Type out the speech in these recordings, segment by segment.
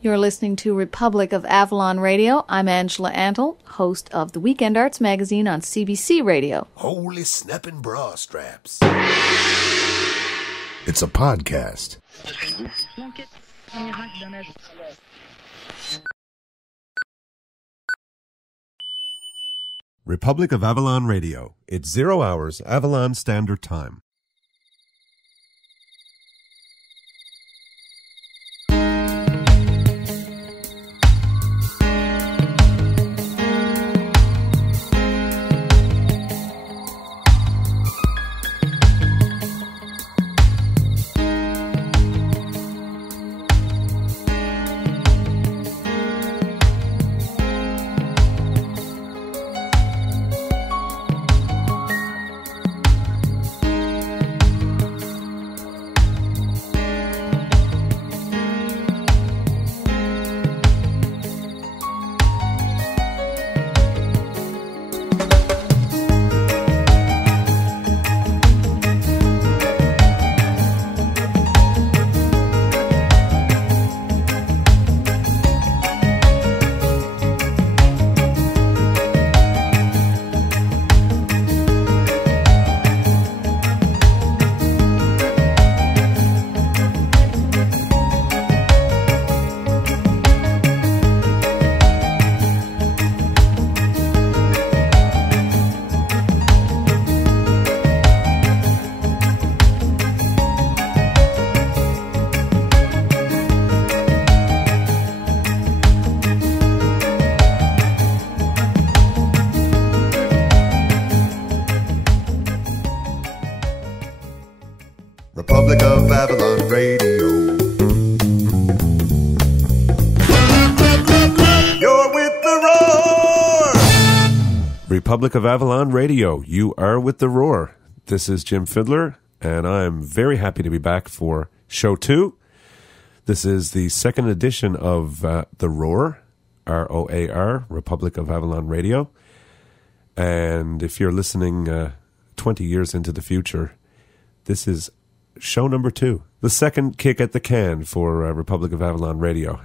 You're listening to Republic of Avalon Radio. I'm Angela Antle, host of the Weekend Arts Magazine on CBC Radio. Holy snapping bra straps. It's a podcast. Republic of Avalon Radio. It's 0 hours, Avalon Standard Time. Republic of Avalon Radio. You're with the roar! Republic of Avalon Radio, you are with the roar. This is Jim Fidler, and I'm very happy to be back for show 2. This is the second edition of The Roar, R-O-A-R, Republic of Avalon Radio. And if you're listening 20 years into the future, this is show number 2, the second kick at the can for Republic of Avalon Radio.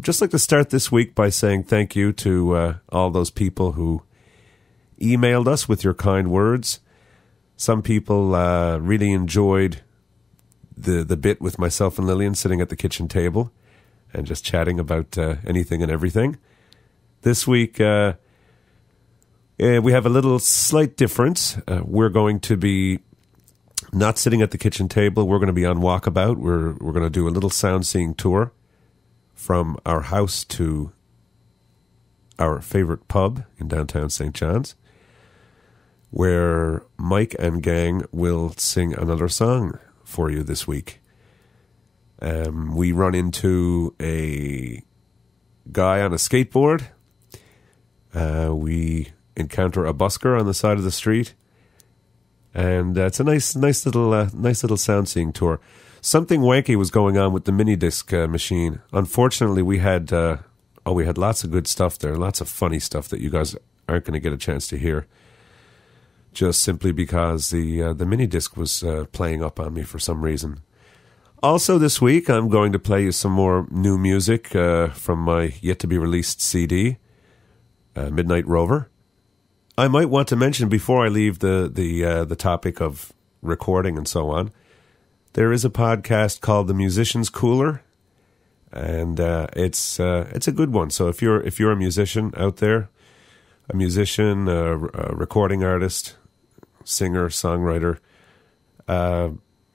Just like to start this week by saying thank you to all those people who emailed us with your kind words. Some people really enjoyed the bit with myself and Lillian sitting at the kitchen table and just chatting about anything and everything. This week, we have a little slight difference. We're going to be not sitting at the kitchen table. We're going to be on walkabout. We're going to do a little sound-seeing tour from our house to our favorite pub in downtown St. John's, where Mike and gang will sing another song for you this week. We run into a guy on a skateboard. We encounter a busker on the side of the street. And it's a nice little sound-seeing tour. Something wanky was going on with the mini disc machine. Unfortunately, we had lots of good stuff there, lots of funny stuff that you guys aren't going to get a chance to hear, just simply because the mini disc was playing up on me for some reason. Also, this week I'm going to play you some more new music from my yet-to-be-released CD, Midnight Rover. I might want to mention before I leave the topic of recording and so on, there is a podcast called The Musician's Cooler, and it's a good one. So if you're a musician out there, a musician, a recording artist, singer, songwriter,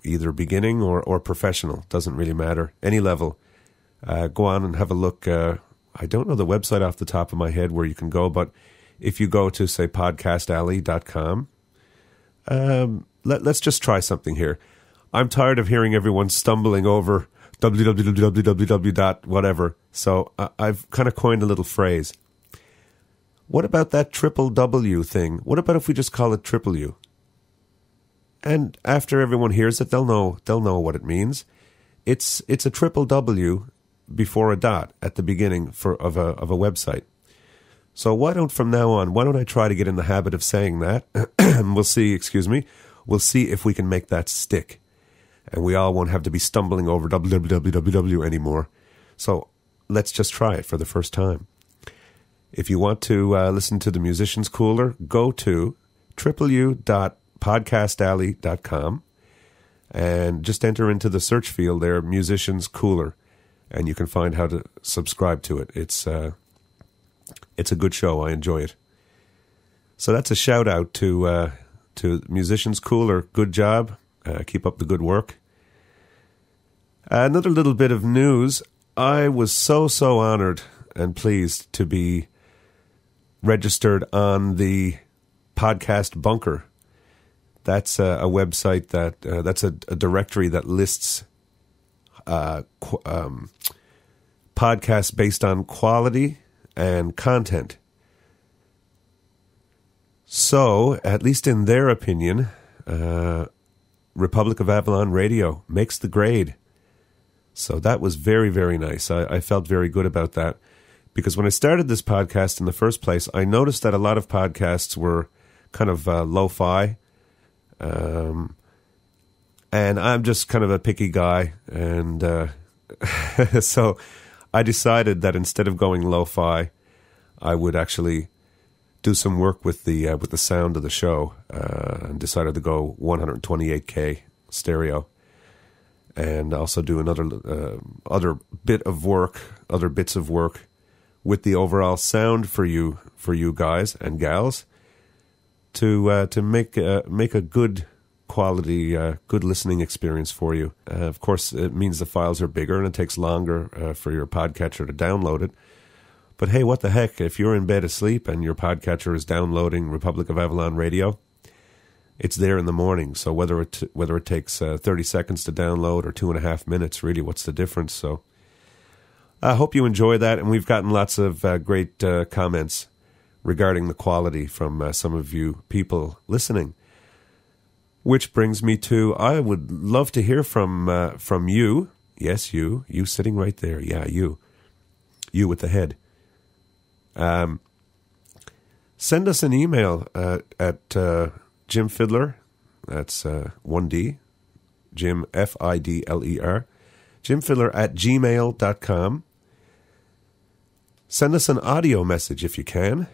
either beginning or professional, doesn't really matter, any level, go on and have a look. I don't know the website off the top of my head where you can go, but if you go to, say, podcastalley.com, let's just try something here. I'm tired of hearing everyone stumbling over www. whatever, so I've kind of coined a little phrase. What about that triple W thing? What about if we just call it triple U? And after everyone hears it, they'll know what it means. It's a triple W before a dot at the beginning of a website. So why don't I try to get in the habit of saying that? We'll see if we can make that stick. And we all won't have to be stumbling over www anymore. So let's just try it for the first time. If you want to listen to the Musicians Cooler, go to www.podcastalley.com and just enter into the search field there, Musicians Cooler, and you can find how to subscribe to it. It's a good show. I enjoy it. So that's a shout out to Musicians Cooler. Good job. Keep up the good work. Another little bit of news. I was so honored and pleased to be registered on the podcast Bunker. That's a website that's a directory that lists podcasts based on quality and content. So, at least in their opinion, Republic of Avalon Radio makes the grade. So that was very, very nice. I felt very good about that. Because when I started this podcast in the first place, I noticed that a lot of podcasts were kind of lo-fi. And I'm just kind of a picky guy. And so I decided that instead of going lo-fi, I would actually do some work with the sound of the show, and decided to go 128K stereo, and also do other bits of work with the overall sound for you guys and gals to make a good quality, good listening experience for you. Of course, it means the files are bigger and it takes longer for your podcatcher to download it. But hey, what the heck? If you're in bed asleep and your podcatcher is downloading Republic of Avalon Radio, it's there in the morning. So whether it takes 30 seconds to download or 2.5 minutes, really, what's the difference? So I hope you enjoy that. And we've gotten lots of great comments regarding the quality from some of you people listening. Which brings me to, I would love to hear from you. Yes, you sitting right there. Yeah, you with the head. Send us an email at Jim Fidler. That's 1D. Jim, Fidler. Jim Fidler at gmail.com. Send us an audio message if you can.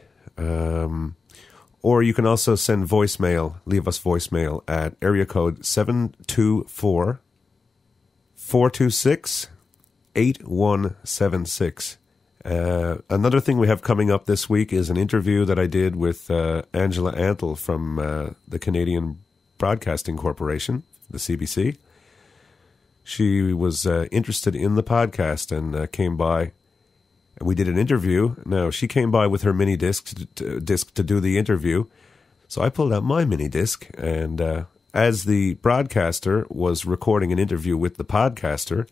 Or you can also send voicemail. Leave us voicemail at area code 724-426-8176. Another thing we have coming up this week is an interview that I did with Angela Antle from the Canadian Broadcasting Corporation, the CBC. She was interested in the podcast and came by, and we did an interview. Now, she came by with her mini disc to do the interview, so I pulled out my mini disc, and as the broadcaster was recording an interview with the podcaster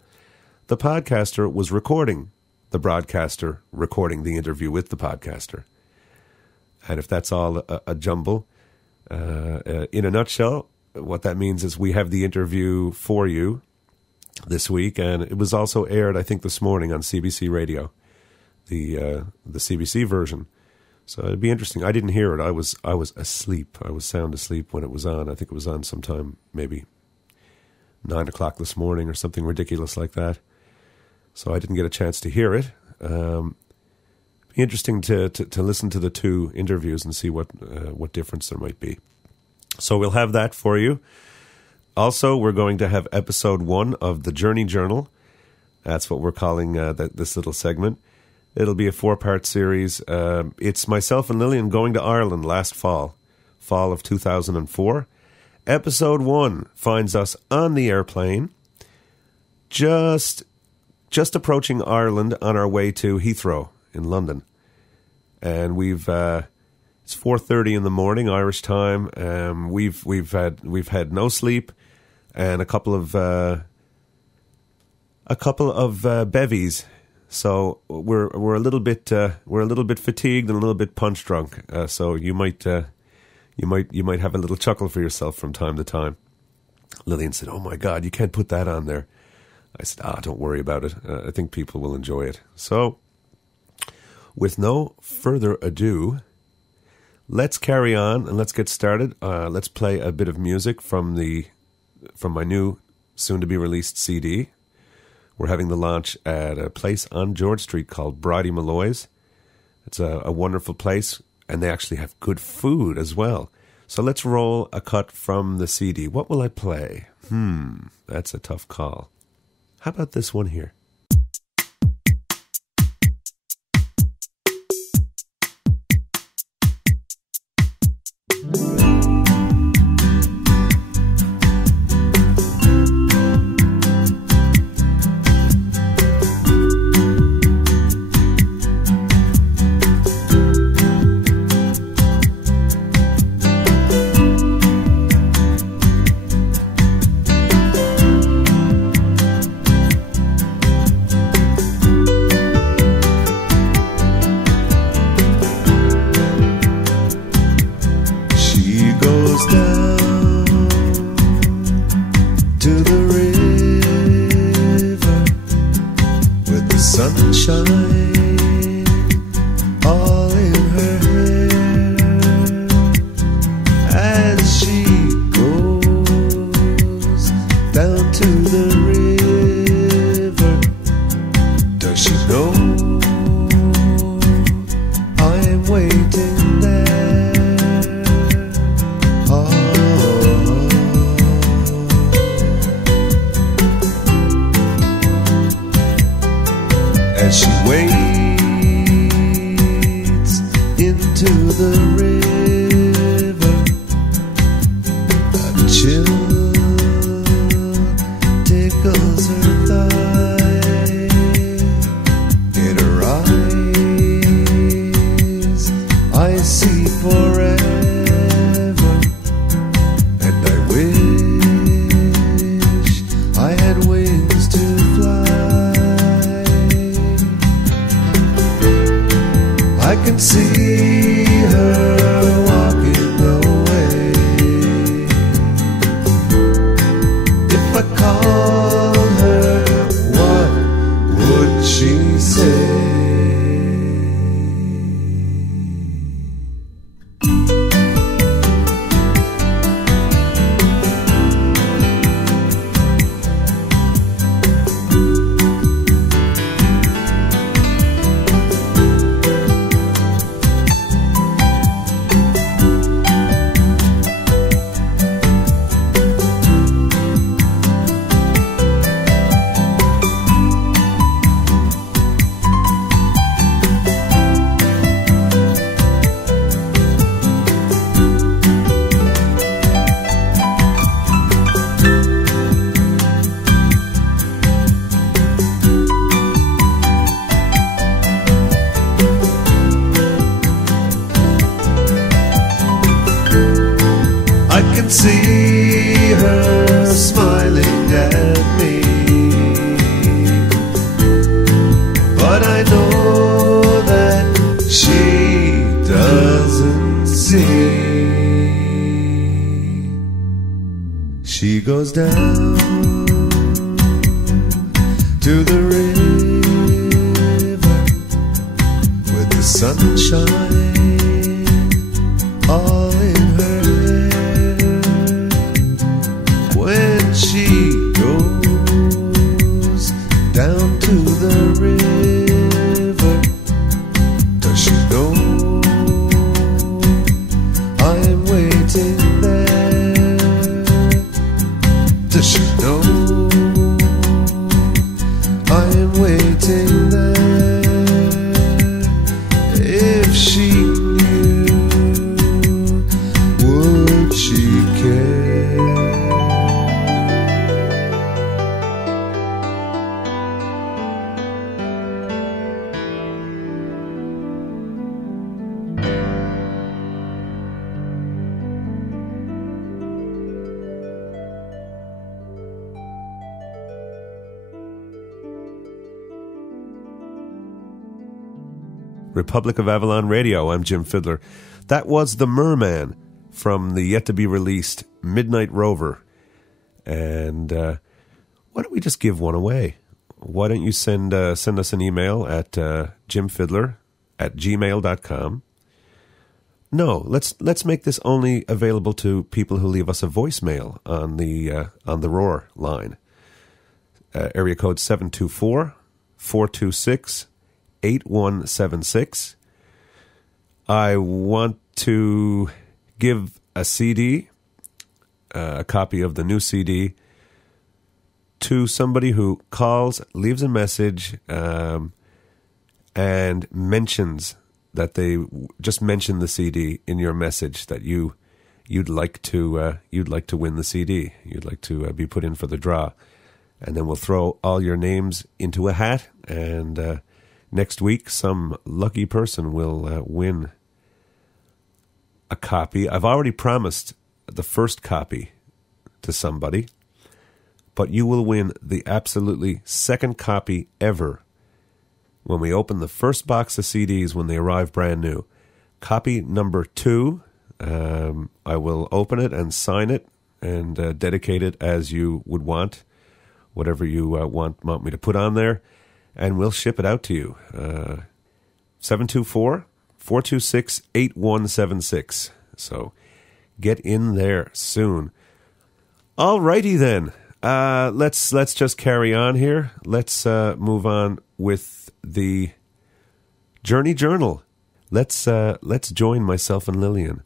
was recording the broadcaster recording the interview with the podcaster. And if that's all a jumble, in a nutshell, what that means is we have the interview for you this week, and it was also aired, I think, this morning on CBC Radio, the CBC version. So it'd be interesting. I didn't hear it. I was asleep. I was sound asleep when it was on. I think it was on sometime maybe 9 o'clock this morning or something ridiculous like that. So I didn't get a chance to hear it. Be interesting to listen to the two interviews and see what difference there might be. So we'll have that for you. Also, we're going to have episode 1 of the Journey Journal. That's what we're calling this little segment. It'll be a 4-part series. It's myself and Lillian going to Ireland last fall of 2004. Episode 1 finds us on the airplane, just approaching Ireland on our way to Heathrow in London. And it's 4:30 in the morning Irish time. We've had no sleep and a couple of bevies. So we're a little bit fatigued and a little bit punch drunk. So you might have a little chuckle for yourself from time to time. Lillian said, "Oh my God, you can't put that on there." I said, don't worry about it. I think people will enjoy it. So, with no further ado, let's carry on and let's get started. Let's play a bit of music from my new, soon-to-be-released CD, We're having the launch at a place on George Street called Brodie Malloy's. It's a wonderful place, and they actually have good food as well. So let's roll a cut from the CD. What will I play? That's a tough call. How about this one here? She goes down to the river with the sunshine all in her hair. When she goes down to the river, does she know I'm waiting there? Does she know I'm waiting there? If she knew, would she care? Republic of Avalon Radio. I'm Jim Fidler. That was the Merman from the yet-to-be-released Midnight Rover. And why don't we just give one away? Why don't you send us an email at jimfidler@gmail.com. No, let's make this only available to people who leave us a voicemail on the Roar line. area code 724-426-8176. I want to give a CD, a copy of the new CD, to somebody who calls, leaves a message, and mentions that they just mention the CD in your message, that you'd like to win the CD, you'd like to be put in for the draw, and then we'll throw all your names into a hat, and next week some lucky person will win a copy. I've already promised the first copy to somebody, but you will win the absolutely second copy ever when we open the first box of CDs when they arrive brand new. Copy number 2, I will open it and sign it and dedicate it as you would want, whatever you want me to put on there, and we'll ship it out to you. 724-426-8176. So get in there soon. All righty then. Let's just carry on here. Let's move on with the Journey Journal. Let's join myself and Lillian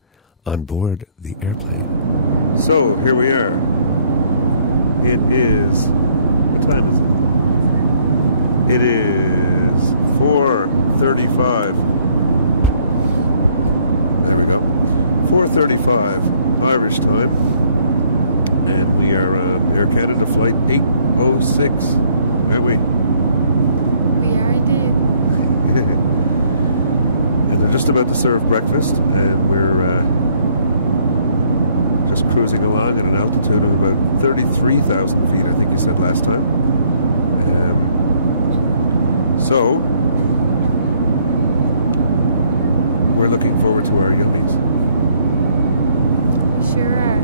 on board the airplane. So here we are. It is, what time is it? It is 4:35. There we go. 4:35 Irish time. And we are on Air Canada Flight 806, aren't we? We are indeed. And they're just about to serve breakfast, and we're just cruising along at an altitude of about 33,000 feet, I think you said last time. So, we're looking forward to our yummies. We sure are.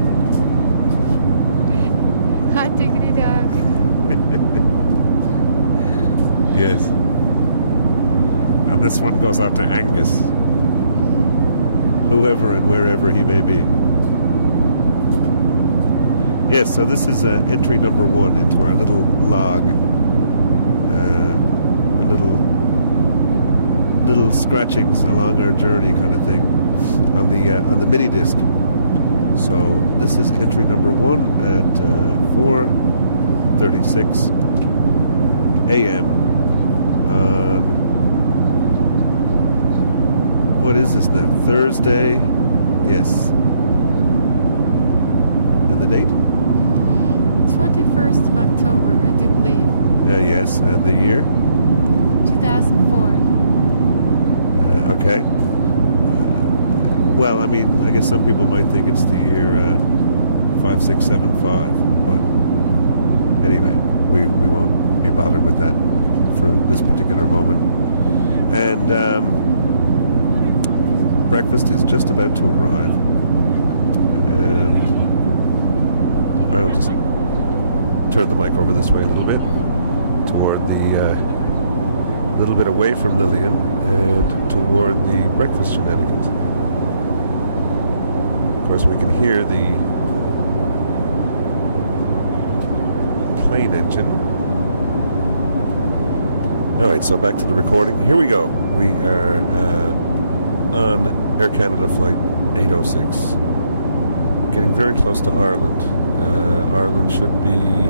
Hot diggity dog. Yes. And this one goes out to Angus, whoever and wherever he may be. Yes, so this is entry number 1 into our little log, a little scratchings along our journey kind of thing on the mini disc. So this is entry number 1 at 4:36 a.m. on, what is this now? Thursday? Yes. And the date? 21st of October, I do believe. Yes, and the year? 2004. Okay. Well, I mean, I guess some people might think it's the year 5675, but anyway, we won't be bothered with that for this particular moment. And breakfast is just about to arrive, and I'll just turn the mic over this way a little bit, toward a little bit away from Lillian and toward the breakfast shenanigans. Because we can hear the plane engine. All right, so back to the recording. Here we go. We are on Air Canada Flight 806, getting very close to Ireland. Ireland should be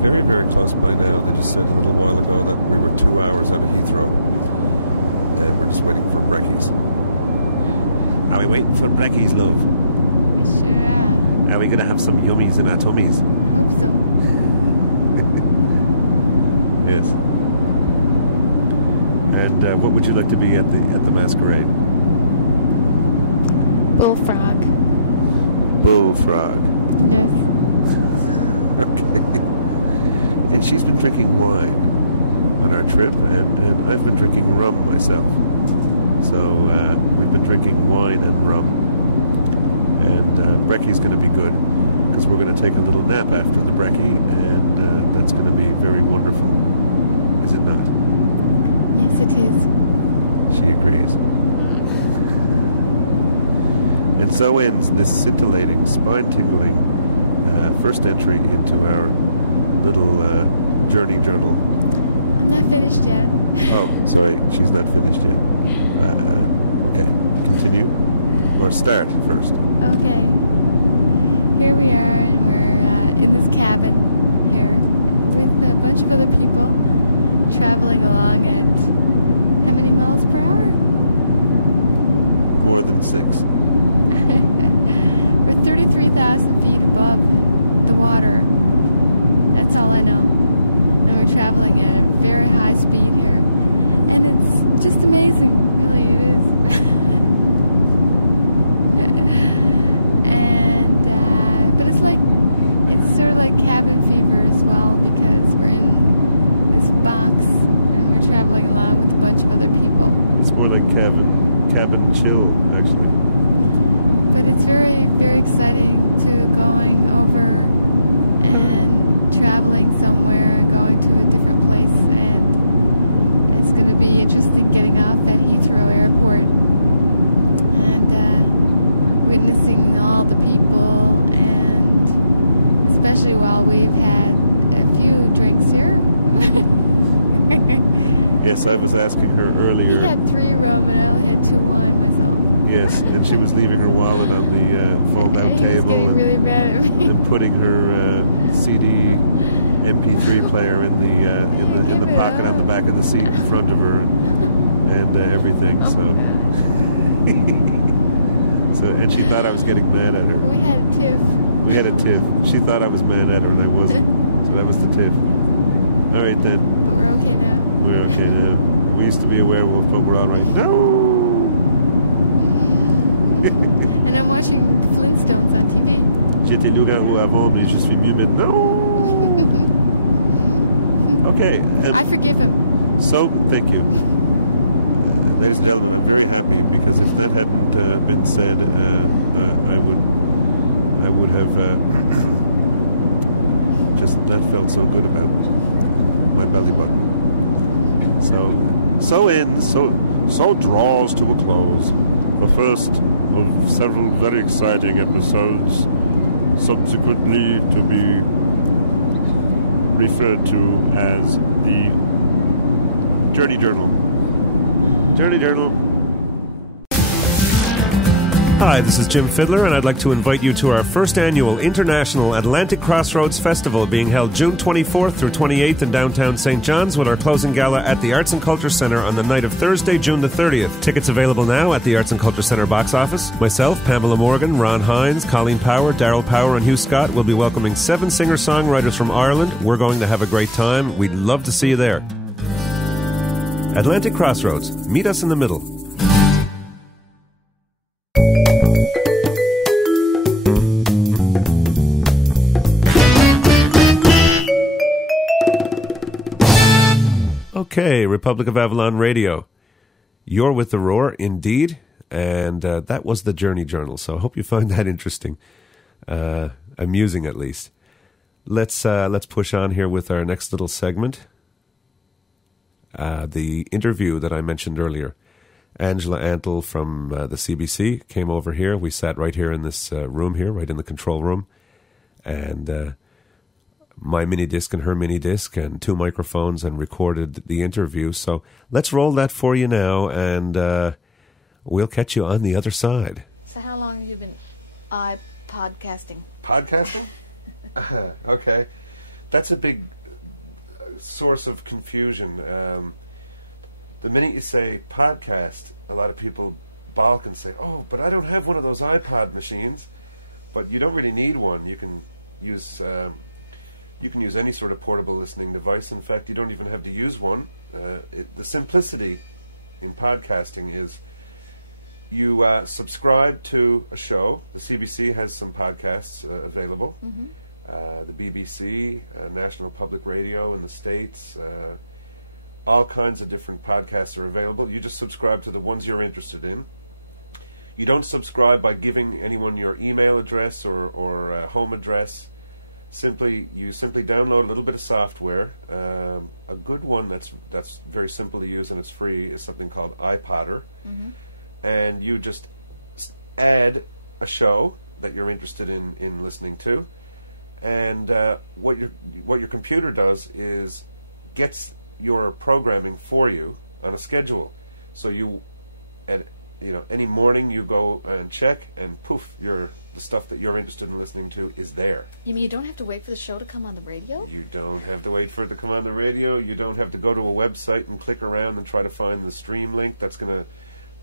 very, very close by now. They just said a little while ago that we were 2 hours out of Heathrow, and we're just waiting for brekkies. Are we waiting for brekkies, love? We sure are. Are we going to have some gummies in our tummies? Hope so. Yes. And what would you like to be at the masquerade? Bullfrog. Bullfrog. Yes. Okay. And she's been drinking wine on our trip, and I've been drinking rum myself. So we've been drinking wine and rum. And brekkie's going to be good, because we're going to take a little nap after the brekkie, and that's going to be very wonderful. Is it not? Yes, it is. She agrees. And so ends this scintillating, spine-tingling first entry into our little journey journal. I'm not finished yet. Oh, sorry, she's not finished yet. Okay, continue. Or start first. Okay. Here we are, and we're in this cabin here with a bunch of other people traveling along at how many miles per hour? More than 6. We're 33,000 feet above the water. That's all I know. And we're traveling at a very high speed here. And it's just amazing. Really, it is. And, but it's sort of like cabin fever as well, because we're in this box and we're traveling along with a bunch of other people. It's more like cabin chill, actually. But it's very, very exciting to going over and traveling somewhere and going to a different place, and it's going to be interesting getting off at Heathrow Airport and witnessing all the people, and especially while we've had a few drinks here. Yes, I was asking her earlier. He had 3 rum and I only had 2 wine myself. Yes, and she was leaving her wallet on the fold-out table. He was getting really mad at me. And putting her CD MP3 player in the pocket on the back of the seat in front of her, and everything. Oh so, and she thought I was getting mad at her. We had a tiff. We had a tiff. She thought I was mad at her, and I wasn't. So that was the tiff. All right then. But we're okay now. We're okay now. We used to be a werewolf, but we're all right now. And I'm watching the Flintstones on TV. J'étais du avant, mais je suis mieux maintenant. Okay. I forgive him. So, thank you. Ladies and gentlemen, I'm very happy, because if that hadn't been said, I would have just not felt so good about my belly button. So draws to a close the first of several very exciting episodes, subsequently to be referred to as the Journey Journal. Journey Journal. Hi, this is Jim Fidler, and I'd like to invite you to our first annual International Atlantic Crossroads Festival, being held June 24th through 28th in downtown St. John's, with our closing gala at the Arts and Culture Centre on the night of Thursday, June the 30th. Tickets available now at the Arts and Culture Centre box office. Myself, Pamela Morgan, Ron Hines, Colleen Power, Daryl Power, and Hugh Scott will be welcoming 7 singer-songwriters from Ireland. We're going to have a great time. We'd love to see you there. Atlantic Crossroads. Meet us in the middle. Okay, Republic of Avalon Radio. You're with the Roar, indeed, and that was the Journey Journal, so I hope you find that interesting. Amusing, at least. Let's push on here with our next little segment. The interview that I mentioned earlier. Angela Antle from the CBC came over here. We sat right here in this room here, right in the control room, and my mini disc and her mini disc and 2 microphones, and recorded the interview. So let's roll that for you now, and we'll catch you on the other side. So how long have you been podcasting? Podcasting? Okay. That's a big source of confusion. The minute you say podcast, a lot of people balk and say, oh, but I don't have one of those iPod machines. But you don't really need one. You can use any sort of portable listening device. In fact, you don't even have to use one. The simplicity in podcasting is you subscribe to a show. The CBC has some podcasts available. Mm-hmm. The BBC, National Public Radio in the States, all kinds of different podcasts are available. You just subscribe to the ones you're interested in. You don't subscribe by giving anyone your email address or home address. You simply download a little bit of software. A good one that's very simple to use and it's free is something called iPodder. Mm-hmm. And you just add a show that you're interested in listening to, And what your computer does is gets your programming for you on a schedule. So any morning you go and check, and poof, the stuff that you're interested in listening to is there. You mean you don't have to wait for the show to come on the radio? You don't have to wait for it to come on the radio. You don't have to go to a website and click around and try to find the stream link that's going to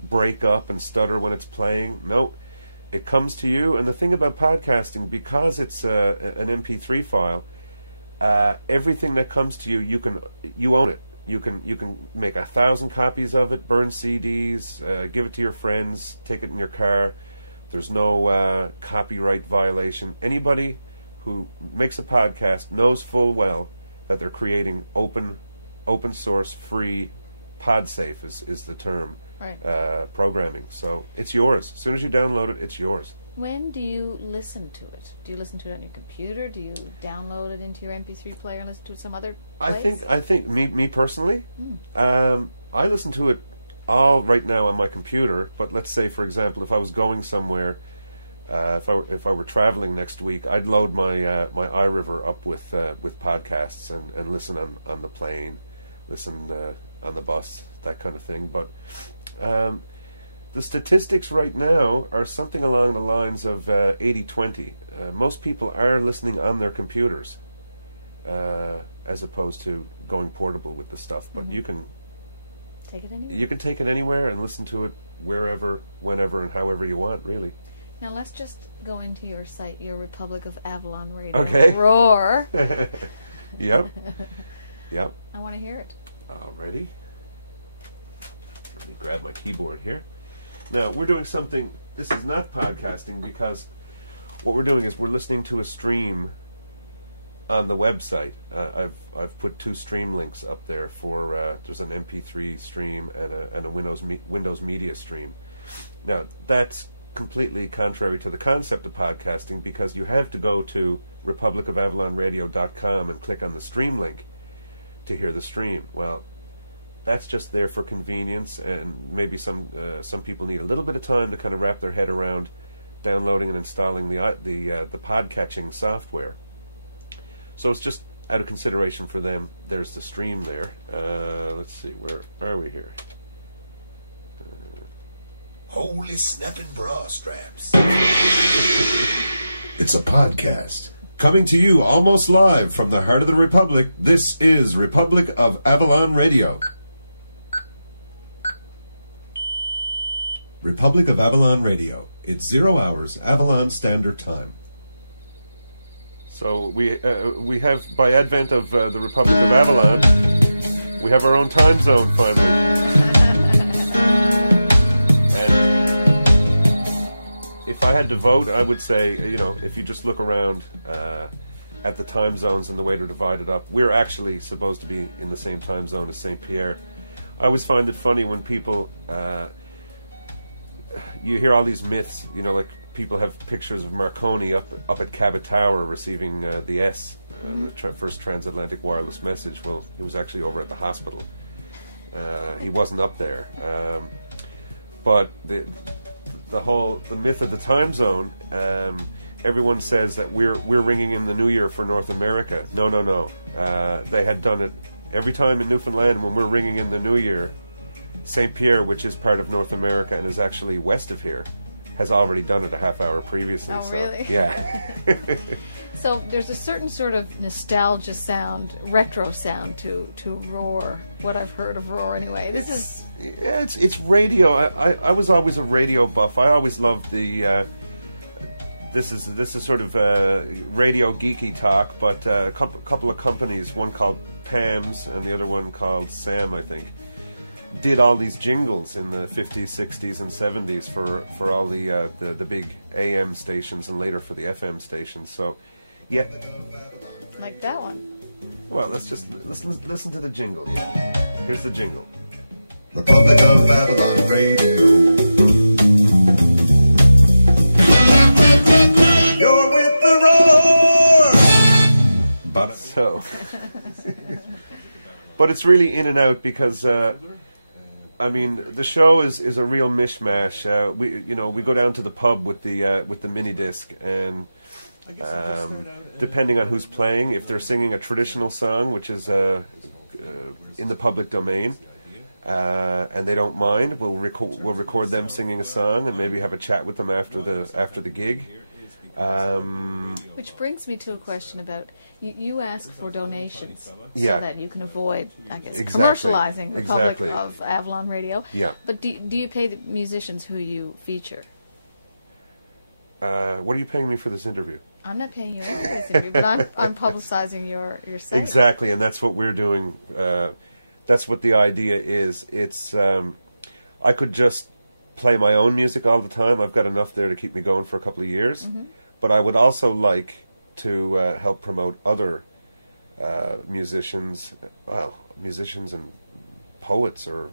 break up and stutter when it's playing. No, it comes to you. And the thing about podcasting, because it's an MP3 file, everything that comes to you, you own it. You can make 1,000 copies of it, burn CDs, give it to your friends, take it in your car. There's no copyright violation. Anybody who makes a podcast knows full well that they're creating open source, free, pod safe is the term, right. Programming. So it's yours. As soon as you download it, it's yours. When do you listen to it? Do you listen to it on your computer? Do you download it into your MP3 player and listen to it some other place? I think me personally, I listen to it all right now on my computer. But let's say, for example, if I was going somewhere, if I were traveling next week, I'd load my iRiver up with podcasts and listen on the plane, listen on the bus, that kind of thing. But the statistics right now are something along the lines of 80-20. Most people are listening on their computers as opposed to going portable with the stuff. But you can take it anywhere. You can take it anywhere and listen to it wherever, whenever, and however you want, really. Now let's just go into your site, your Republic of Avalon Radio. Okay. Roar. Yep. Yep. I want to hear it. Alrighty. Let me grab my keyboard here. Now, we're doing something, this is not podcasting, because what we're doing is we're listening to a stream on the website. I've put 2 stream links up there for, there's an MP3 stream and a Windows Media stream. Now, that's completely contrary to the concept of podcasting, because you have to go to republicofavallonradio.com and click on the stream link to hear the stream. Well, that's just there for convenience, and maybe some people need a little bit of time to kind of wrap their head around downloading and installing the pod catching software. So it's just out of consideration for them. There's the stream there. Let's see, where are we here? Holy snapping bra straps. It's a podcast. Coming to you almost live from the heart of the Republic, this is Republic of Avalon Radio. Republic of Avalon Radio. It's 0 hours Avalon Standard Time. So we have, by advent of the Republic of Avalon, we have our own time zone finally. And if I had to vote, I would say, if you just look around at the time zones and the way they're divided up, we're actually supposed to be in the same time zone as St. Pierre. I always find it funny when people... you hear all these myths, like people have pictures of Marconi up at Cabot Tower receiving the S, the first transatlantic wireless message. Well, he was actually over at the hospital. He wasn't up there. But the myth of the time zone, everyone says that we're ringing in the New Year for North America. No. They had done it every time in Newfoundland when we're ringing in the New Year. St. Pierre, which is part of North America and is actually west of here, has already done it a half hour previously. Oh, really? Yeah. So there's a certain sort of nostalgia sound, retro sound to Roar. What I've heard of Roar, anyway. It's radio. I was always a radio buff. I always loved the. This is sort of radio geeky talk, but a couple of companies, one called Pam's and the other one called Sam, I think, did all these jingles in the 50s, 60s, and 70s for all the big AM stations and later for the FM stations. So, yeah. Like that one. Well, let's just listen to the jingle. Yeah. Here's the jingle. Republic of Avalon Radio. You're with the roar. But so, but it's really in and out because. I mean, the show is a real mishmash. We go down to the pub with the mini disc, and Depending on who's playing, if they're singing a traditional song, which is in the public domain, and they don't mind, we'll record them singing a song and maybe have a chat with them after the gig. Which brings me to a question about you ask for donations so Yeah. that you can avoid, I guess, Exactly. commercializing the public Exactly. of Avalon Radio. Yeah. But do you pay the musicians who you feature? What are you paying me for this interview? I'm not paying you any for this interview, but I'm publicizing your site. Exactly, and that's what we're doing. That's what the idea is. It's I could just play my own music all the time. I've got enough there to keep me going for a couple of years. Mm-hmm. But I would also like to help promote other musicians and poets or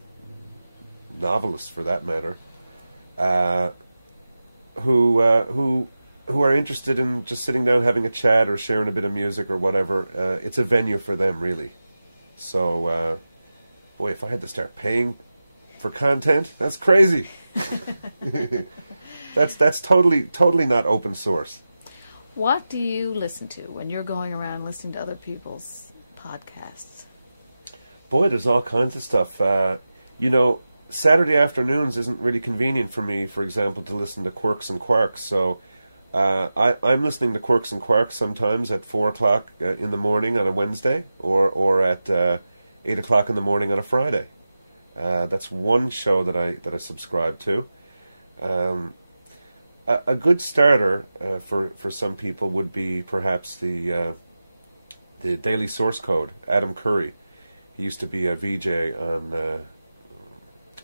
novelists, for that matter, who are interested in just sitting down, having a chat, or sharing a bit of music or whatever. It's a venue for them, really. So, boy, if I had to start paying for content, that's crazy. That's totally not open source. What do you listen to when you're going around listening to other people's podcasts? Boy, there's all kinds of stuff. Saturday afternoons isn't really convenient for me, for example, to listen to Quirks and Quarks. So I'm listening to Quirks and Quarks sometimes at 4 o'clock in the morning on a Wednesday, or at 8 o'clock in the morning on a Friday. That's one show that I subscribe to. A good starter for some people would be perhaps the Daily Source Code. Adam Curry, he used to be a VJ on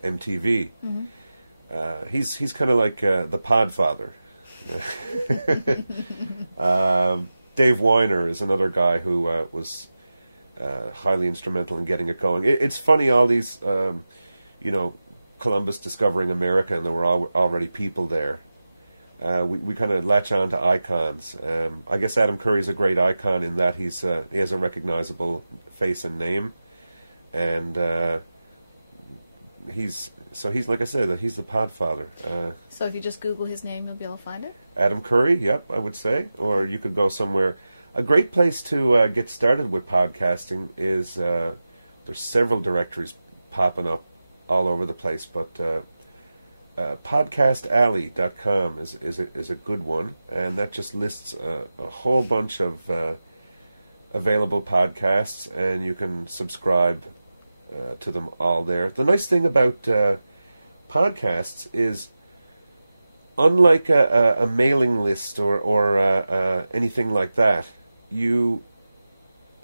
MTV. Mm-hmm. He's kind of like the Podfather. Dave Weiner is another guy who was highly instrumental in getting it going. It's funny, all these, Columbus discovering America, and there were already people there. We kind of latch on to icons. I guess Adam Curry is a great icon in that he has a recognizable face and name, and he's like I said, he's the Podfather. So if you just Google his name, you'll be able to find it? Adam Curry, yep, I would say. Or you could go somewhere. A great place to get started with podcasting is there's several directories popping up all over the place, but podcastalley.com is a good one, and that just lists a whole bunch of available podcasts, and you can subscribe to them all there. The nice thing about podcasts is, unlike a mailing list or anything like that, you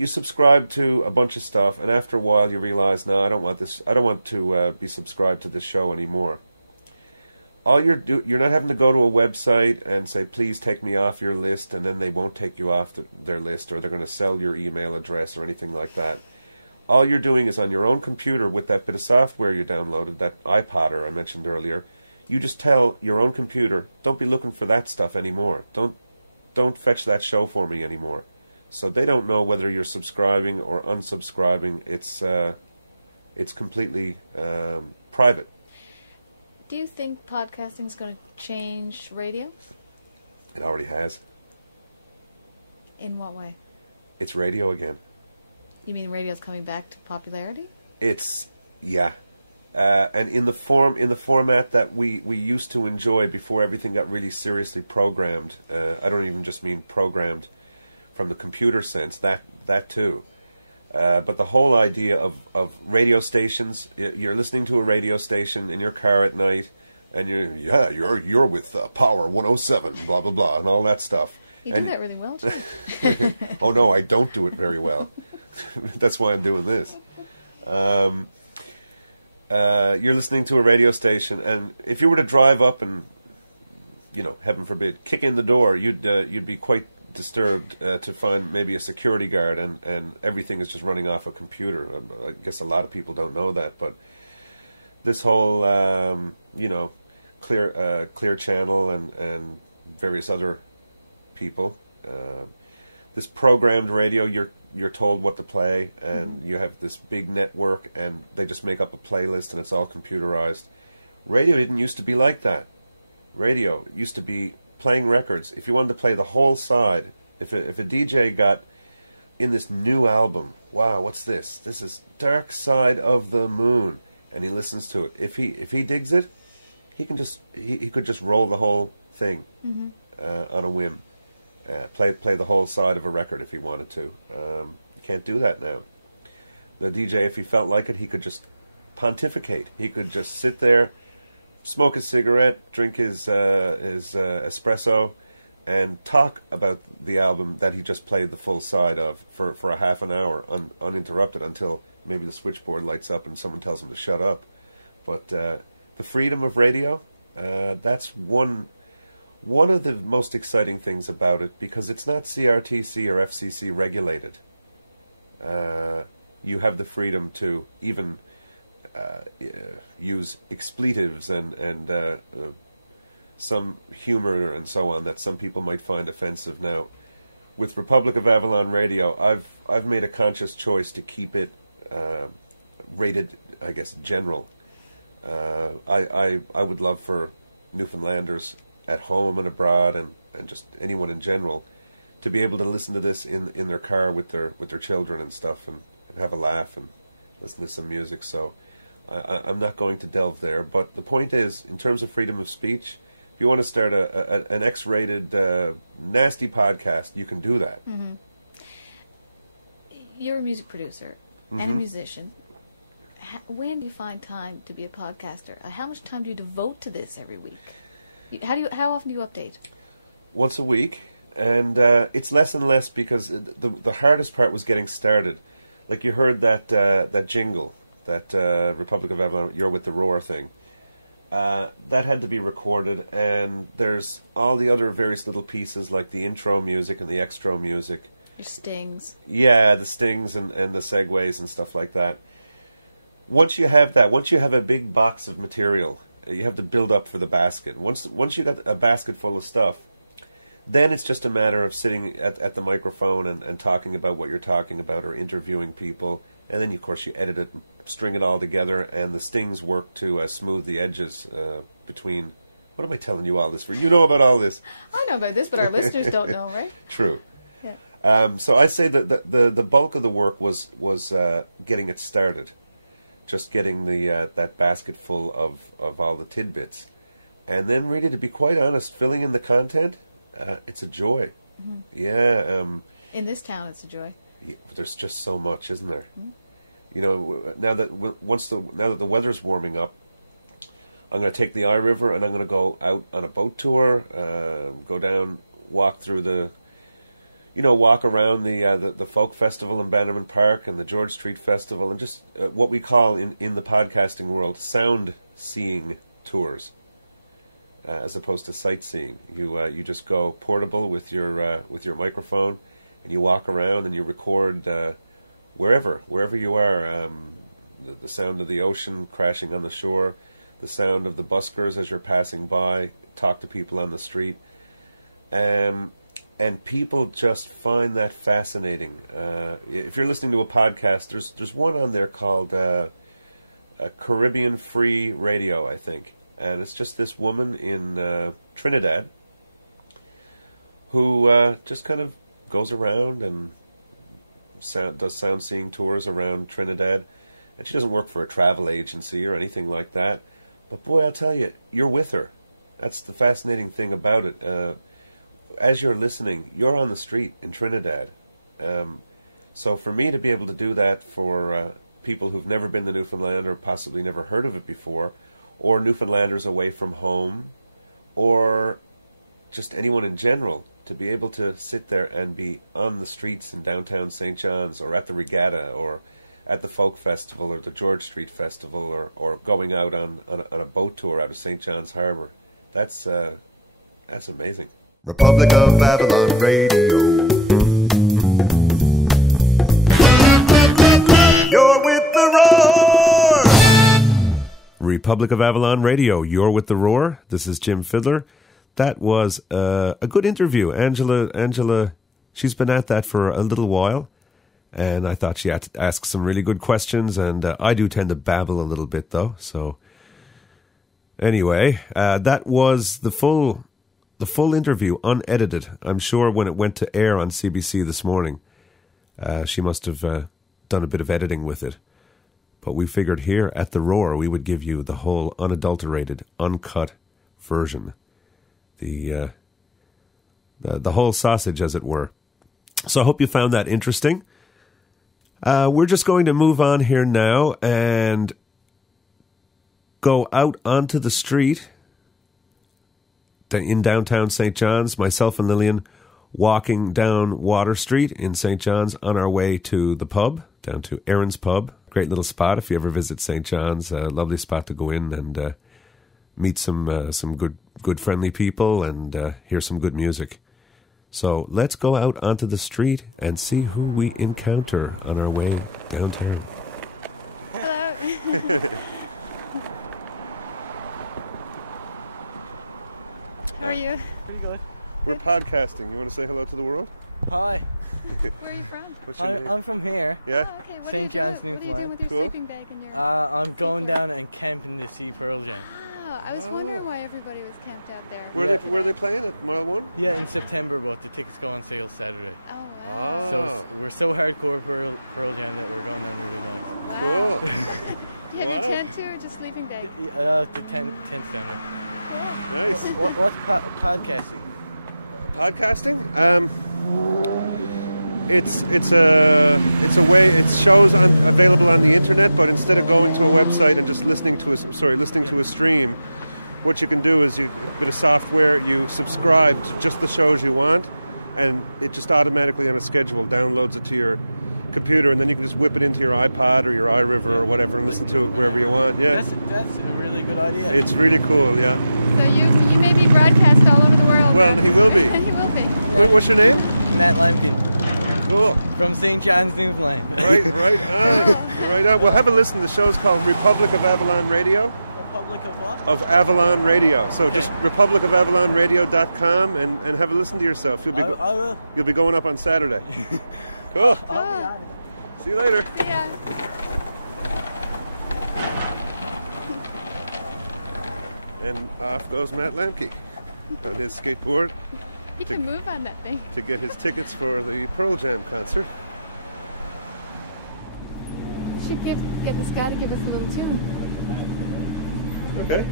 subscribe to a bunch of stuff, and after a while you realize, no, I don't want this. I don't want to be subscribed to this show anymore. All you're not having to go to a website and say, please take me off your list, and then they won't take you off their list, or they're going to sell your email address or anything like that. All you're doing is on your own computer with that bit of software you downloaded, that iPodder I mentioned earlier. You just tell your own computer, don't be looking for that stuff anymore. Don't fetch that show for me anymore. So they don't know whether you're subscribing or unsubscribing. It's completely private. Do you think podcasting is going to change radio? It already has. In what way? It's radio again. You mean radio's coming back to popularity? Yeah. And in the format that we used to enjoy before everything got really seriously programmed. I don't even just mean programmed from the computer sense, that too. But the whole idea of radio stations, you're listening to a radio station in your car at night, and you're with Power 107, blah blah blah, and all that stuff. You do that really well, too. Oh no, I don't do it very well. That's why I'm doing this. You're listening to a radio station, and if you were to drive up and, heaven forbid, kick in the door, you'd be quite disturbed to find maybe a security guard, and everything is just running off a computer. I guess a lot of people don't know that, but this whole Clear Channel and various other people, this programmed radio, you're told what to play, and you have this big network, and they just make up a playlist, and it's all computerized. Radio didn't used to be like that. Radio used to be playing records, if you wanted to play the whole side, if a DJ got in this new album, wow, what's this? This is Dark Side of the Moon, and he listens to it. If he digs it, he could just roll the whole thing on a whim, play the whole side of a record if he wanted to. You can't do that now. The DJ, if he felt like it, he could just pontificate. He could just sit there, smoke a cigarette, drink his espresso, and talk about the album that he just played the full side of for a half an hour uninterrupted until maybe the switchboard lights up and someone tells him to shut up. But the freedom of radio, that's one of the most exciting things about it, because it's not CRTC or FCC regulated. You have the freedom to even use expletives and some humor and so on that some people might find offensive. Now, with Republic of Avalon Radio, I've made a conscious choice to keep it rated, I guess, general. I would love for Newfoundlanders at home and abroad, and just anyone in general, to be able to listen to this in their car with their children and stuff, and have a laugh and listen to some music. So I'm not going to delve there, but the point is, in terms of freedom of speech, if you want to start an X-rated nasty podcast, you can do that. Mm-hmm. You're a music producer and a musician. When do you find time to be a podcaster? How much time do you devote to this every week? How often do you update? Once a week, and it's less and less, because the hardest part was getting started. Like you heard that jingle, that Republic of Avalon, You're with the Roar thing. That had to be recorded, and there's all the other various little pieces like the intro music and the extra music. Your stings. Yeah, the stings and the segues and stuff like that. Once you have that, once you have a big box of material, you have to build up for the basket. Once you got a basket full of stuff, then it's just a matter of sitting at the microphone and talking about what you're talking about, or interviewing people. And then, of course, you edit it and string it all together, and the stings work to smooth the edges between... What am I telling you all this for? You know about all this. I know about this, but our listeners don't know, right? True. Yeah. So I'd say that the bulk of the work was getting it started. Just getting that basket full of all the tidbits. And then, really, to be quite honest, filling in the content, it's a joy. Mm-hmm. Yeah. In this town, it's a joy. Yeah, there's just so much, isn't there? Mm-hmm. You know, now that the weather's warming up, I'm going to take the Eye River and I'm going to go out on a boat tour, go down, walk through walk around the folk festival in Bannerman Park and the George Street Festival, and just what we call in the podcasting world sound seeing tours, as opposed to sightseeing. You just go portable with your microphone, and you walk around and you record wherever you are. The sound of the ocean crashing on the shore, the sound of the buskers as you're passing by, talk to people on the street. And people just find that fascinating. If you're listening to a podcast, there's one on there called a Caribbean Free Radio, I think. And it's just this woman in Trinidad who just kind of goes around and does sound seeing tours around Trinidad. And she doesn't work for a travel agency or anything like that. But boy, I'll tell you, you're with her. That's the fascinating thing about it. As you're listening, you're on the street in Trinidad. So for me to be able to do that for people who've never been to Newfoundland or possibly never heard of it before, or Newfoundlanders away from home, or just anyone in general, to be able to sit there and be on the streets in downtown St. John's, or at the regatta, or at the folk festival, or the George Street Festival, or going out on a boat tour out of St. John's Harbour, that's amazing. Republic of Avalon Radio. You're with the Roar! Republic of Avalon Radio, You're with the Roar. This is Jim Fidler. That was a good interview. Angela, she's been at that for a little while, and I thought she had to ask some really good questions, and I do tend to babble a little bit, though. So anyway, that was the full the full interview, unedited. I'm sure when it went to air on CBC this morning, she must have done a bit of editing with it. But we figured here at The Roar, we would give you the whole unadulterated, uncut version. The whole sausage, as it were. So I hope you found that interesting. We're just going to move on here now and go out onto the street in downtown St. John's. Myself and Lillian walking down Water Street in St. John's on our way to the pub, down to Aaron's Pub. Great little spot if you ever visit St. John's. Lovely spot to go in and meet some good friendly people and hear some good music. So let's go out onto the street and see who we encounter on our way downtown. Hello. How are you? We're podcasting. You want to say hello to the world? Hi. Where are you from? I'm from here. Yeah? Oh, okay. What St. are you John's, doing? What are you doing with your Cool. sleeping bag and your... I'm going skateboard? down and camping to see Pearl Jam. Oh, I was wondering why everybody was camped out there. Where Yeah. are they playing at Mile 1? Yeah, in September, but the tickets go on sale Saturday. Oh, wow. So we're so hardcore Pearl Jam that we're going down really nice. Wow. Cool. Do you have Wow. your tent too, or just sleeping bag? The tent's down there. Cool. Nice. What's podcasting? Podcasting? It's a way. It's shows available on the internet, but instead of going to a website and just listening to a stream, what you can do is a bit of software. You subscribe to just the shows you want, and it just automatically on a schedule downloads it to your computer, and then you can just whip it into your iPod or your iRiver or whatever and listen to it wherever you want. Yeah, That's a really good idea. it's really cool. Yeah. So you may be broadcast all over the world. Well, then. he will be. He will be. What's your name? Matt Lampkin Cool. from St. John's, Newfoundland. Right on. Right on. Well, have a listen. The show's called Republic of Avalon Radio. Republic of what? Of Avalon Radio. So just republicofavalonradio.com and have a listen to yourself. I will. You'll be going up on Saturday. Cool. Cool. See you later. See ya. And off goes Matt Lamke on his skateboard You can move on that thing. to get his tickets for the Pearl Jam concert. You should get this guy to give us a little tune. Okay.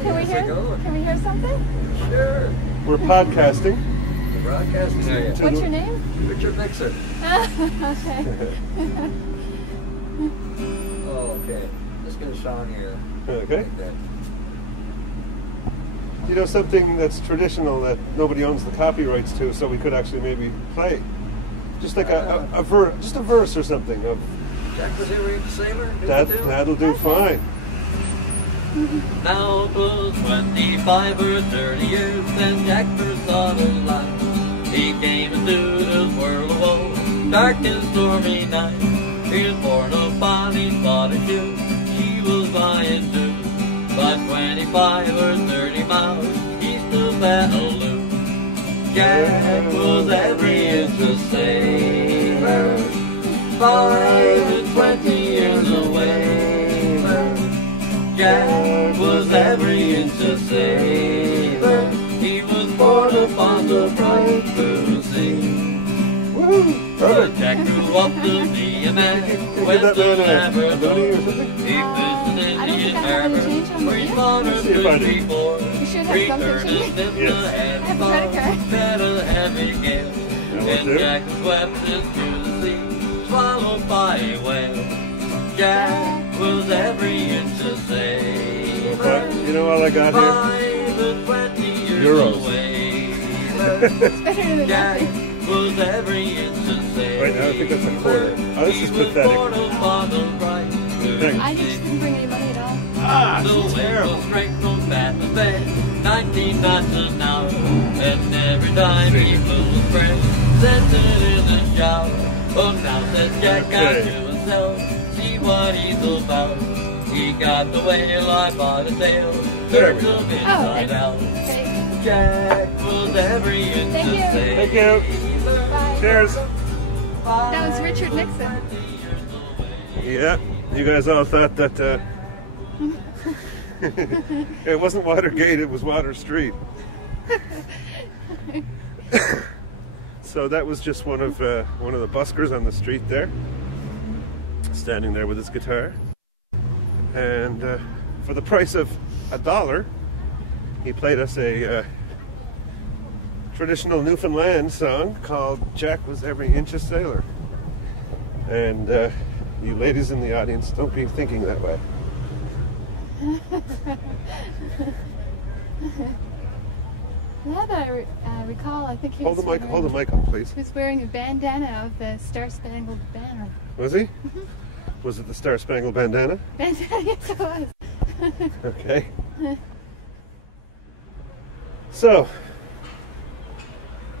Can we hear something? Sure. We're podcasting. The broadcasting, are you? To What's the- your name? Richard Mixer. Okay. Oh, okay. Let's get a song here. Okay. Like that. You know, something that's traditional that nobody owns the copyrights to, so we could actually maybe play. Just like a verse or something of Jack was here a sailor. that'll do fine. Now 'twas 25 or 30 years since Jack first saw the light. He came into this world of woe, dark and stormy night. He was born upon his father's ship, he was flying too. But 25 or 30 miles, he still battled loose. Jack was every inch a sailor, 5 and 20 years away. Jack was every inch a sailor. He was born upon the bright blue sea. But Jack grew up to be a man. Went Give to that man a Labrador. loony or something? He fished in Indian I don't think I Harbor, have any change on where he you. slaughtered See if I do. 54. You should have Returned something his to lips Yes. a heavy Have a bar, credit card. fed a heavy gale. will And do. Jack was swept into the sea, swallowed by a whale. Jack was every inch a sailor, You know what I got 5 and 20 years Euros. away. Jack was every inch a Wait, I think that's a sailor. quarter. Oh, this He is was pathetic. born upon the bright blue Thank you. I sea. just didn't bring you money at all. Ah, The wave was straight from Baffin Bay, 19 knots an hour. And every time he blew his breath, sent it in the shower. Oh, now said Jack Okay. to himself, see what he's about. He got the whale, I bought a tail, There turned we go. him inside okay. out. Okay. Jack was every inch Thank a you. sailor. Cheers. That was Richard Nixon. Yeah, you guys all thought that it wasn't Watergate, it was Water Street. So that was just one of the buskers on the street there, standing there with his guitar. And for the price of $1, he played us a traditional Newfoundland song called Jack Was Every Inch a Sailor. And you ladies in the audience, don't be thinking that way. Now that I recall, I think he was Hold the mic up, please. He was wearing a bandana of the Star Spangled Banner. Was he? Was it the Star Spangled Bandana? Bandana, yes it was. Okay. So,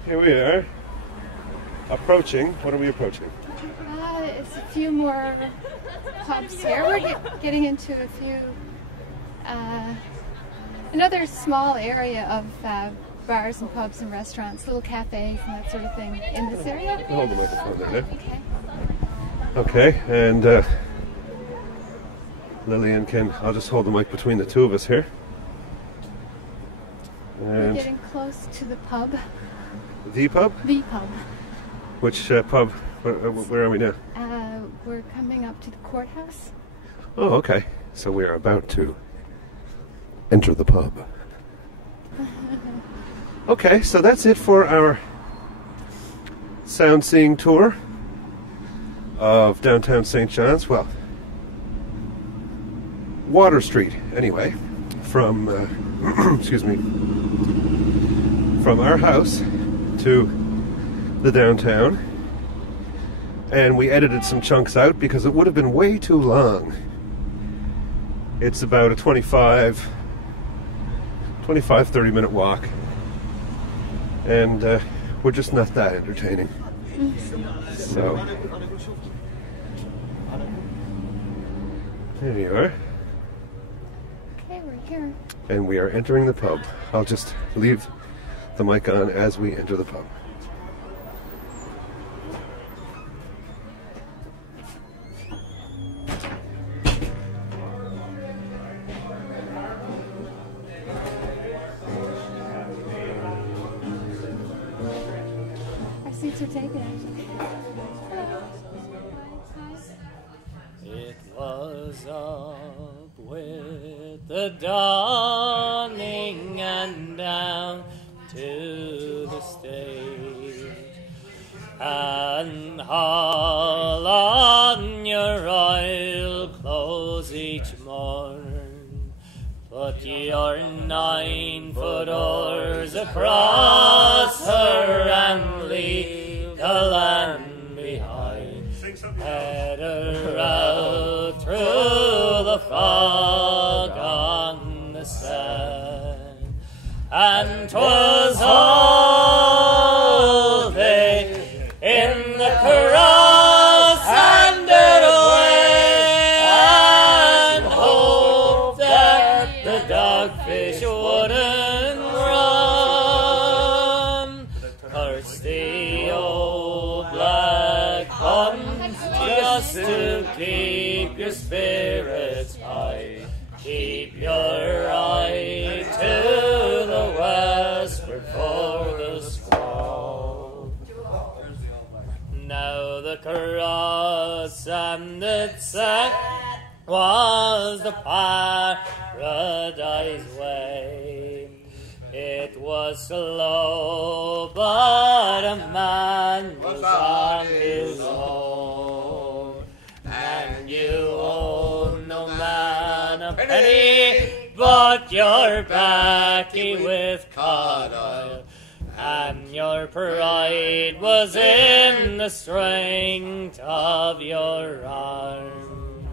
here we are, approaching. What are we approaching? It's a few more pubs here. We're getting into a few, another small area of bars and pubs and restaurants, little cafes and that sort of thing in this area. We'll hold the microphone there now. Okay. Okay, and Lillian I'll just hold the mic between the two of us here. We're And getting close to the pub. the pub? The pub. Which pub? Where are we now? We're coming up to the courthouse. Oh, okay. So we are about to enter the pub. Okay, so that's it for our sound-seeing tour of downtown St. John's. Well, Water Street, anyway, from excuse me, from our house to the downtown. And we edited some chunks out because it would have been way too long. It's about a 25, 30 minute walk. And we're just not that entertaining. So, there you are. Okay, we're here. And we are entering the pub. I'll just leave the mic on as we enter the pub. Our seats are taken, actually. Hello. Hi. It was up with the dawning and down to the stage, and haul on your royal clothes each morn. Put your 9-foot oars across her and leave the land behind. Sing something. Head her out through the fog on the sand, and 'twas all day in the cross handed away, and hope that the dogfish wouldn't run. Curse the old black buns just to keep your spirits high. Keep your eye to the westward for the snow. There's the old black. Now the cross and its set was the paradise way. It was slow, but a man Was on his own, and you owe no man a penny, but your Betty with Carlisle, and your pride was in the strength of your arm.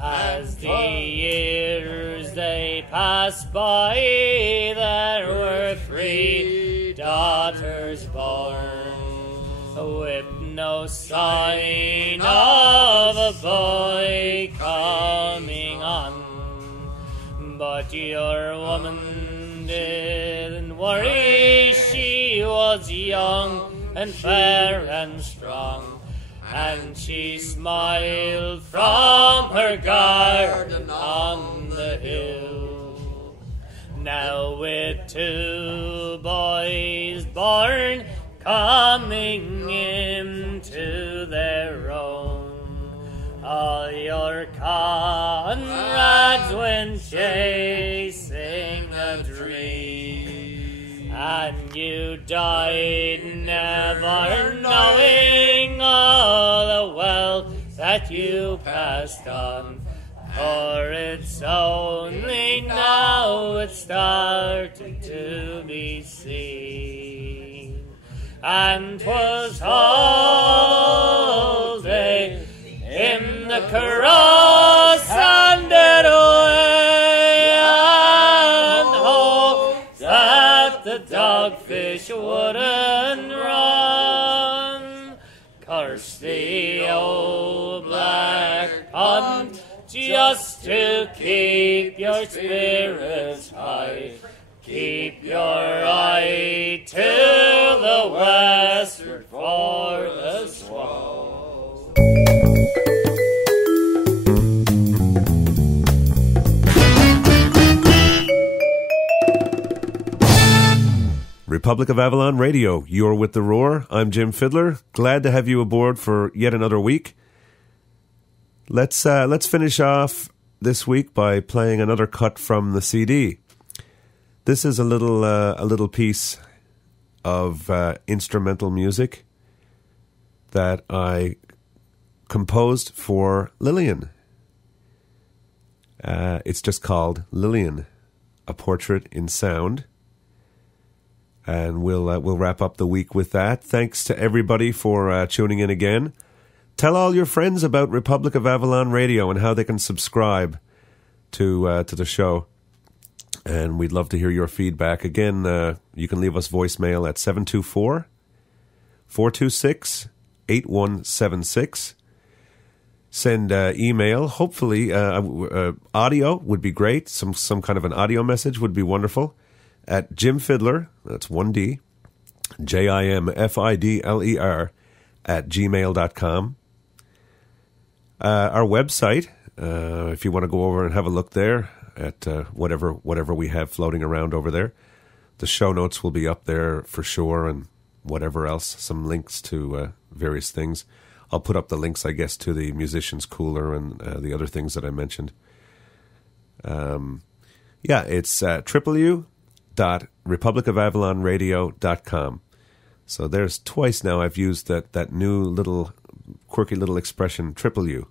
As the years they passed by, there were 3 daughters born, with no sign of a boy coming on. But your woman didn't worry, she was young and fair and strong, and she smiled from her garden on the hill. Now with 2 coming into their own. All your comrades went chasing a dream, and you died never knowing all the wealth that you passed on. For it's only now it's starting to be seen. And 'twas all day in the cross handed away, and hopes that the dogfish wouldn't run. Curse the old black hunt just to keep your spirits high. Keep your eye to the western forest wall. Republic of Avalon Radio, you're with The Roar. I'm Jim Fidler. Glad to have you aboard for yet another week. Let's finish off this week by playing another cut from the CD. This is a little piece of instrumental music that I composed for Lillian. It's just called Lillian, A Portrait in Sound. And we'll wrap up the week with that. Thanks to everybody for tuning in again. Tell all your friends about Republic of Avalon Radio and how they can subscribe to the show. And we'd love to hear your feedback. Again, you can leave us voicemail at 724-426-8176. Send email. Hopefully, audio would be great. Some kind of an audio message would be wonderful. At Jim Fidler, that's 1D, JIMFIDLER, at gmail.com. Our website, if you want to go over and have a look there at whatever we have floating around over there. The show notes will be up there for sure, and whatever else, some links to various things. I'll put up the links, I guess, to the Musician's Cooler and the other things that I mentioned. It's www.republicofavalonradio.com. So there's twice now I've used that new little quirky little expression, triple U.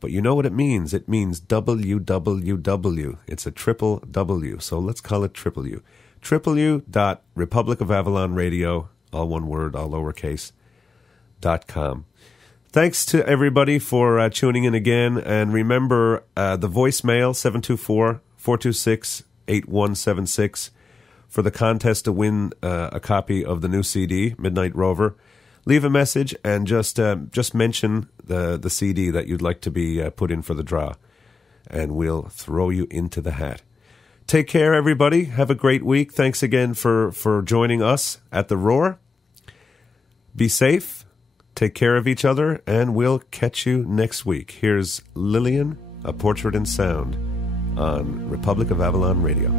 But you know what it means? It means WWW. It's a triple W. So let's call it triple U. www.republicofavalonradio, all one word, all lowercase, .com. Thanks to everybody for tuning in again. And remember, the voicemail, 724-426-8176, for the contest to win a copy of the new CD, Midnight Rover. Leave a message and just mention the CD that you'd like to be put in for the draw, and we'll throw you into the hat. Take care, everybody. Have a great week. Thanks again for joining us at The Roar. Be safe. Take care of each other, and we'll catch you next week. Here's Lillian, A Portrait in Sound, on Republic of Avalon Radio.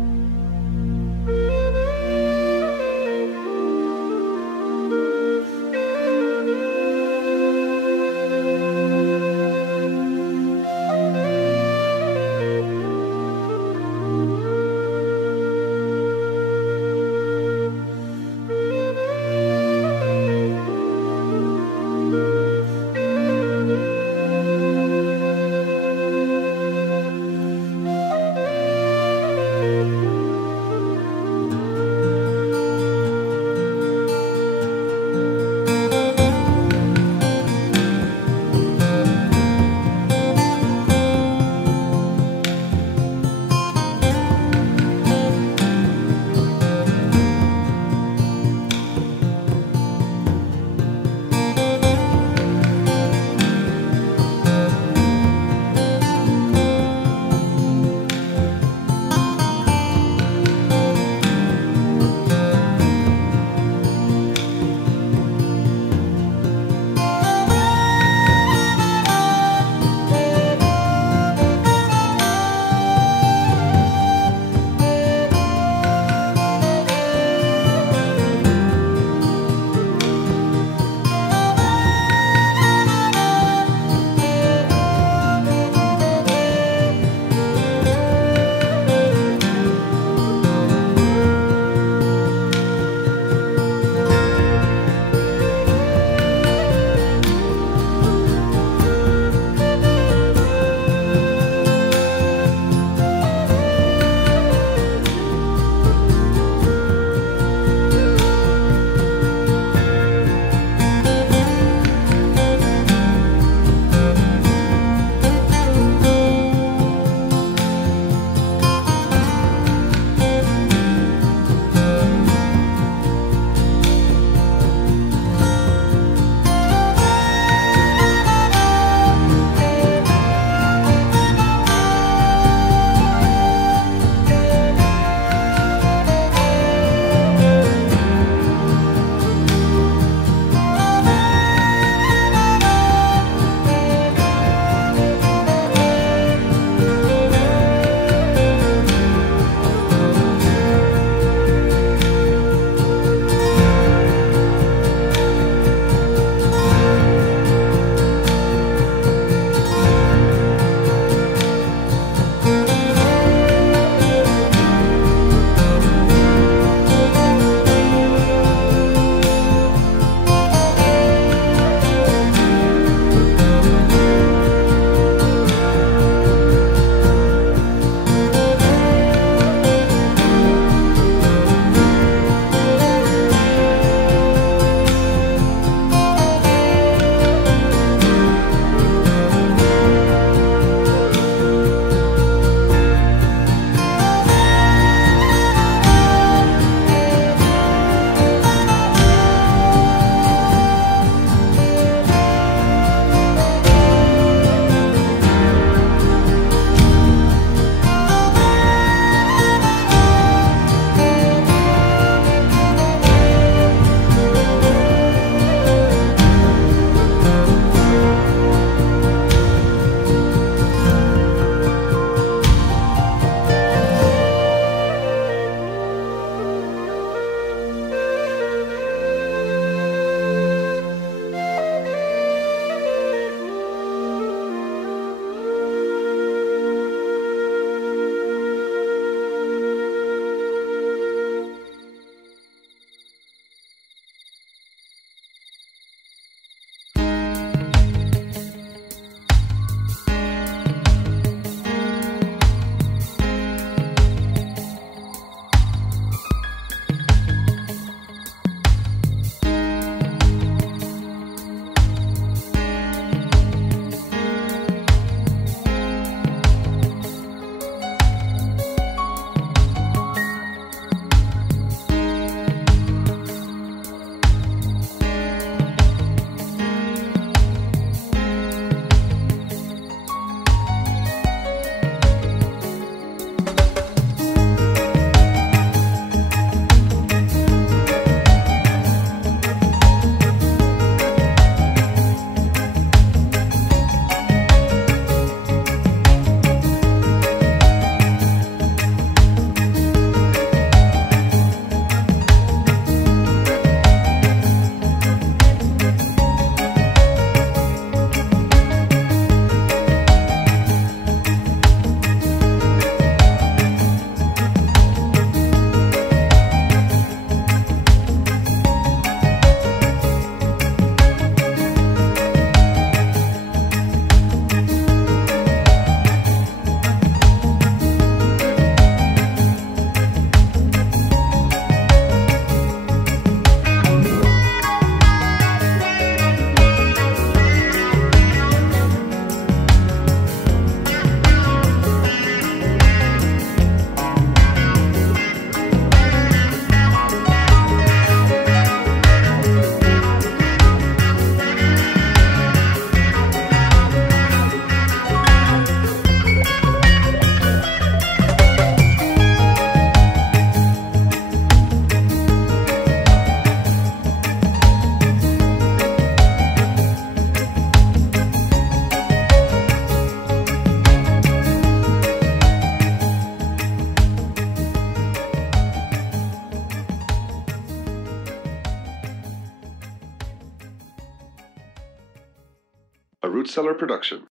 Bestseller production.